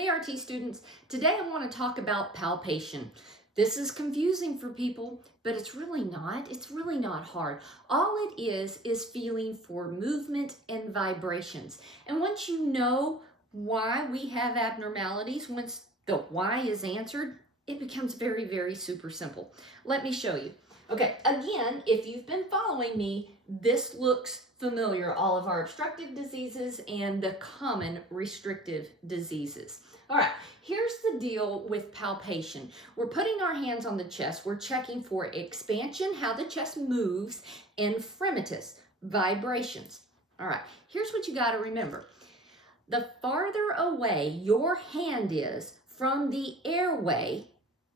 Hey RT students, today I want to talk about palpation. This is confusing for people, but it's really not. It's really not hard. All it is feeling for movement and vibrations. And once you know why we have abnormalities, once the why is answered, it becomes very, very super simple. Let me show you. Okay, again, if you've been following me, this looks familiar, all of our obstructive diseases and the common restrictive diseases. All right, here's the deal with palpation. We're putting our hands on the chest. We're checking for expansion, how the chest moves, and fremitus, vibrations. All right, here's what you got to remember. The farther away your hand is from the airway,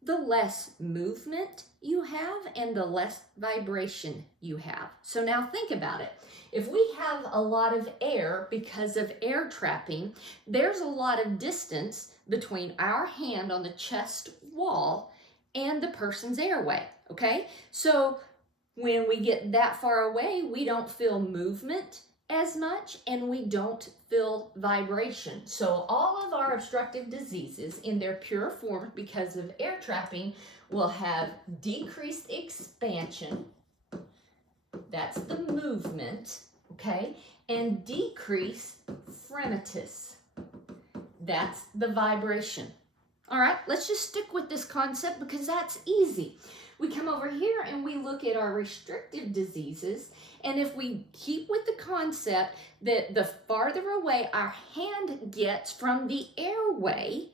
the less movement you have and the less vibration you have. So now think about it. If we have a lot of air because of air trapping, there's a lot of distance between our hand on the chest wall and the person's airway, okay? So when we get that far away, we don't feel movement as much and we don't feel vibration. So all of our obstructive diseases in their pure form because of air trapping will have decreased expansion, that's the movement, okay, and decrease fremitus, that's the vibration. All right, let's just stick with this concept because that's easy. We come over here and we look at our restrictive diseases, and if we keep with the concept that the farther away our hand gets from the airway,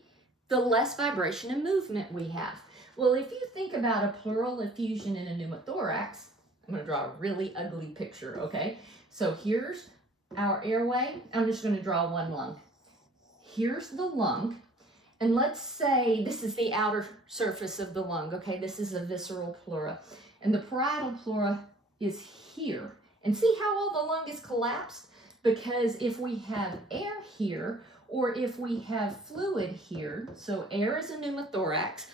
the less vibration and movement we have. Well, if you think about a pleural effusion in a pneumothorax, I'm going to draw a really ugly picture, okay? So here's our airway. I'm just going to draw one lung. Here's the lung. And let's say this is the outer surface of the lung, okay? This is the visceral pleura. And the parietal pleura is here. And see how all the lung is collapsed? Because if we have air here, or if we have fluid here, so air is a pneumothorax,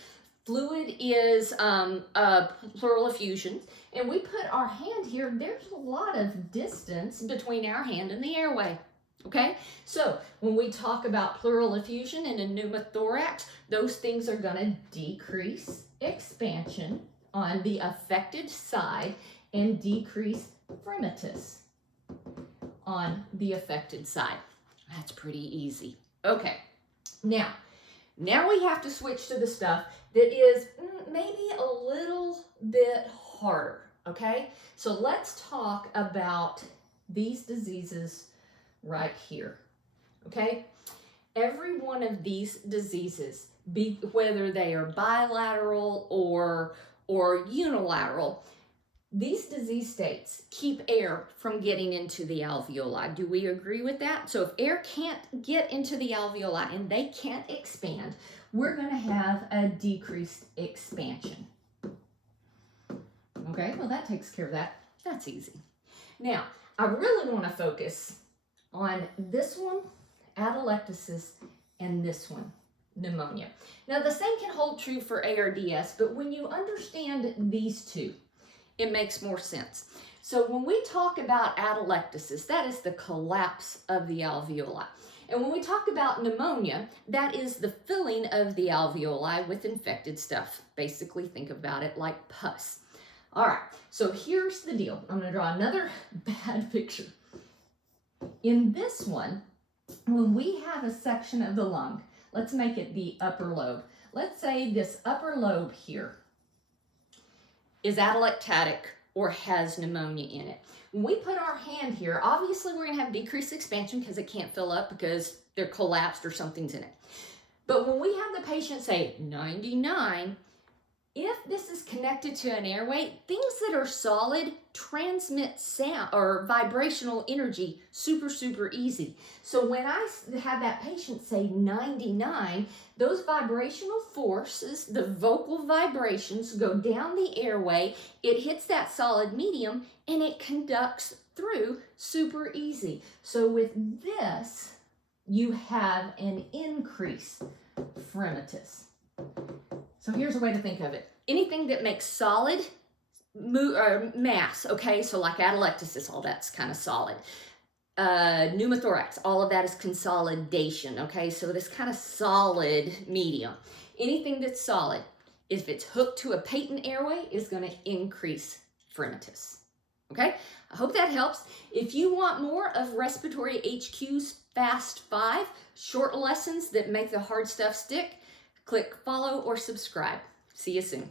fluid is a pleural effusion, and we put our hand here, there's a lot of distance between our hand and the airway. Okay, so when we talk about pleural effusion in a pneumothorax, those things are going to decrease expansion on the affected side and decrease fremitus on the affected side. That's pretty easy. Okay, now we have to switch to the stuff that is maybe a little bit harder, okay? So let's talk about these diseases right here, okay? Every one of these diseases, whether they are bilateral or unilateral, these disease states keep air from getting into the alveoli. Do we agree with that? So if air can't get into the alveoli and they can't expand, we're going to have a decreased expansion. Okay, well that takes care of that. That's easy. Now, I really want to focus on this one, atelectasis, and this one, pneumonia. Now, the same can hold true for ARDS, but when you understand these two, it makes more sense. So when we talk about atelectasis, that is the collapse of the alveoli. And when we talk about pneumonia, that is the filling of the alveoli with infected stuff. Basically, think about it like pus. All right, so here's the deal. I'm going to draw another bad picture. In this one, when we have a section of the lung, let's make it the upper lobe. Let's say this upper lobe here is atelectatic or has pneumonia in it. When we put our hand here, obviously we're going to have decreased expansion because it can't fill up because they're collapsed or something's in it. But when we have the patient say 99, if this is connected to an airway, things that are solid transmit sound or vibrational energy super, super easy. So when I have that patient say 99, those vibrational forces, the vocal vibrations go down the airway, it hits that solid medium, and it conducts through super easy. So with this, you have an increased fremitus. So here's a way to think of it. Anything that makes solid mass, okay, so like atelectasis, all that's kind of solid. pneumothorax, all of that is consolidation, okay? So this kind of solid medium. Anything that's solid, if it's hooked to a patent airway, is going to increase fremitus, okay? I hope that helps. If you want more of Respiratory HQ's Fast 5 short lessons that make the hard stuff stick, click follow or subscribe. See you soon.